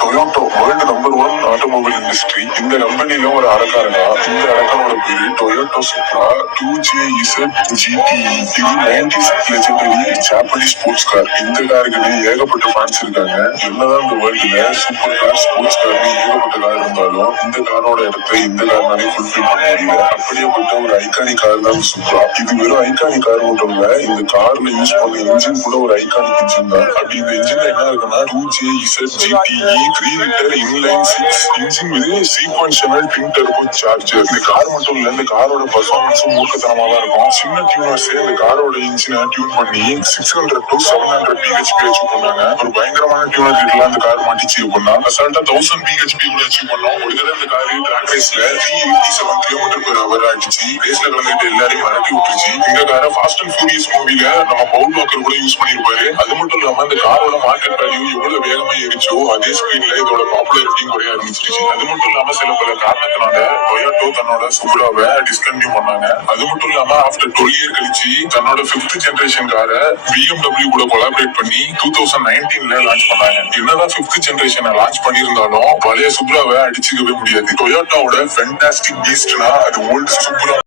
Toyota world number 1 automobile industry. இந்த கம்பெனில ஒரு அடக்காரனா, இந்த அடக்கானோட பேரு டொயோட்டோ சுப்ரா 2JZ GTE. இது 90s legendary Japanese sports car. இந்த காருக்குன்னு ஏகப்பட்ட ஃபேன்ஸ் இருக்காங்க. என்னதான் இந்த வேர்ல்டுல சூப்பர் கார் ஸ்போர்ட்ஸ் கார்னு ஏகப்பட்ட கார் இருந்தாலும் இந்த காரோட இடத்தை இந்த கார்னாலே ஃபுல்ஃபில் பண்ண முடியல. அப்படியேப்பட்ட ஒரு ஐகானிக் கார் தான் சுப்ரா. இது வெறும் ஐகானிக் கார் மட்டும் இல்ல, இந்த கார்ல யூஸ் பண்ண இன்ஜின் கூட ஒரு ஐகானிக் இன்ஜின் தான். அப்படி இந்த இன்ஜின்ல என்ன இருக்குன்னா 2JZ GTE 3 litre inline 6 engine with sequential twin turbo charger. இந்த கார் மட்டும் இல்ல, இந்த காரோட பெர்ஃபார்மன்ஸும் மூர்க்கத்தனமா தான் இருக்கும். சின்ன டியூனர்ஸ் இந்த காரோட இன்ஜினை டியூன் பண்ணி 600 to 700 bhp அச்சீவ் பண்ணாங்க. ஒரு பயங்கரமான டியூனர் கிட்டலாம் இந்த கார் மாட்டிச்சு அப்படின்னா அசால்ட்டா 1000 bhp கூட அச்சீவ் பண்ணோம். ஒரு தடவை இந்த கார் ட்ராக் ரேஸ்ல 387 km/h அடிச்சு ரேஸ்ல கலந்துட்டு எல்லாரையும் மிரட்டி விட்டுருச்சு. இந்த காரை ஃபாஸ்ட் அண்ட் ஃபியூரியஸ் மூவில நம்ம பவுல் வாக்கர் கூட யூஸ் பண்ணிருப்பாரு. அது மட்டும் இல்லாம இந்த காரோட மார்க்கெட் வேல்யூ எவ்வளவு வேகமா ஏறிச்சோ அதே ஸ்பீட்ல இதோட பாப்புலாரிட்டியும் குறைய ஆரம்பிச்சிருச்சு. அது மட்டும் இல்லாம சில பல காரணத்தினால டொயோட்டோ தன்னோட சுப்ராவை டிஸ்கண்டினியூ பண்ணாங்க. அது மட்டும் இல்லாம ஆஃப்டர் 12 இயர் கழிச்சு தன்னோட 5th ஜெனரேஷன் காரை BMW கூட கொலாபரேட் பண்ணி 2019ல லான்ச் பண்ணாங்க. என்னதான் 5th ஜெனரேஷனை லான்ச் பண்ணியிருந்தாலும் பழைய சுப்ராவை அடிச்சுக்கவே முடியாது. டொயோட்டோவோட ஃபேண்டாஸ்டிக் பீஸ்ட்னா அது ஓல்ட் சுப்ரா.